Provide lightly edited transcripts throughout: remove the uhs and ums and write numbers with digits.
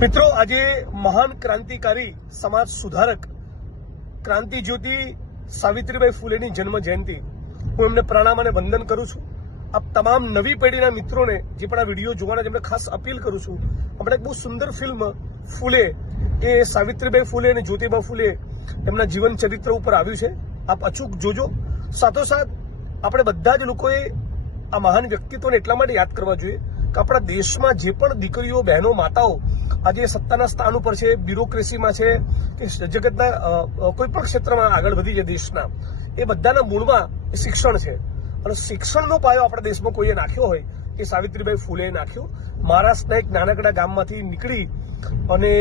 મિત્રો, આજે મહાન ક્રાંતિકારી સમાજ સુધારક ક્રાંતિ જ્યોતિ સાવિત્રીબાઈ ફૂલેની જન્મ જયંતિ, હું એમને પ્રણામ અને વંદન કરું છું. આપ તમામ નવી પેઢીના મિત્રોને જે પણ આ વિડીયો જોવાના છે એમને ખાસ અપીલ કરું છું. હમણાં એક બહુ સુંદર ફિલ્મ ફૂલે, એ સાવિત્રીબાઈ ફૂલે અને જ્યોતિબા ફૂલે એમના જીવન ચરિત્ર ઉપર આવ્યું છે. આપ અચૂક જોજો. સાથોસાથ આપણે બધા જ લોકોએ આ મહાન વ્યક્તિત્વને એટલા માટે યાદ કરવા જોઈએ કે આપણા દેશમાં જે પણ દીકરીઓ, બહેનો, માતાઓ આજે સત્તાના સ્થાન ઉપર છે, બ્યુરોક્રેસીમાં છે કે જગતના કોઈ પણ ક્ષેત્રમાં આગળ વધી છે દેશના, એ બધાના મૂળમાં શિક્ષણ છે. અને શિક્ષણનો પાયો આપણા દેશમાં કોઈએ નાખ્યો હોય એ સાવિત્રીબાઈ ફૂલેએ નાખ્યો. મહારાષ્ટ્રના એક નાનકડા ગામમાંથી નીકળી અને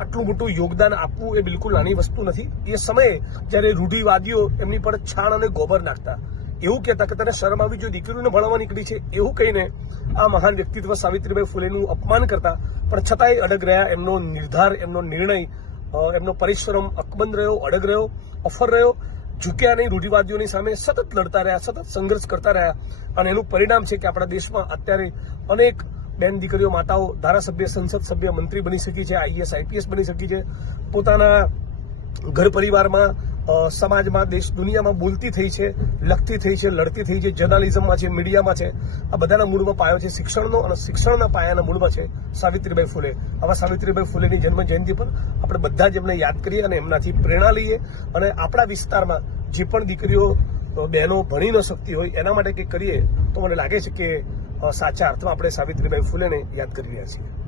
આટલું મોટું યોગદાન આપવું એ બિલકુલ નાની વસ્તુ નથી. એ સમયે જ્યારે રૂઢિવાદીઓ એમની પર છાણ અને ગોબર નાખતા, એવું કહેતા કે તને શરમ આવી જોઈએ, દીકરીઓને ભણાવવા નીકળી છે, એવું કહીને આ મહાન વ્યક્તિત્વ સાવિત્રીબાઈ ફૂલેનું અપમાન કરતા, પણ છતાંય અડગ રહ્યા. એમનો નિર્ધાર, એમનો નિર્ણય, એમનો પરિશ્રમ અકબંધ રહ્યો, અડગ રહ્યો, અફર રહ્યો. ઝૂક્યા નહીં, રૂઢિવાદીઓની સામે સતત લડતા રહ્યા, સતત સંઘર્ષ કરતા રહ્યા. અને એનું પરિણામ છે કે આપણા દેશમાં અત્યારે અનેક બેન દીકરીઓ, માતાઓ ધારાસભ્ય, સંસદ સભ્ય, મંત્રી બની શકી છે, IAS, IPS બની શકી છે. પોતાના ઘર પરિવારમાં, સમાજમાં, દેશ દુનિયામાં બોલતી થઈ છે, લખતી થઈ છે, લડતી થઈ છે, જર્નાલિઝમમાં છે, મીડિયામાં છે. આ બધાના મૂળમાં પાયો છે શિક્ષણનો, અને શિક્ષણના પાયાના મૂળમાં છે સાવિત્રીબાઈ ફૂલે. આવા સાવિત્રીબાઈ ફૂલેની જન્મ જયંતિ પર આપણે બધા જ એમને યાદ કરીએ અને એમનાથી પ્રેરણા લઈએ. અને આપણા વિસ્તારમાં જે પણ દીકરીઓ, બહેનો ભણી ન શકતી હોય એના માટે કંઈક કરીએ તો મને લાગે છે કે સાચા અર્થમાં આપણે સાવિત્રીબાઈ ફૂલેને યાદ કરી રહ્યા છીએ.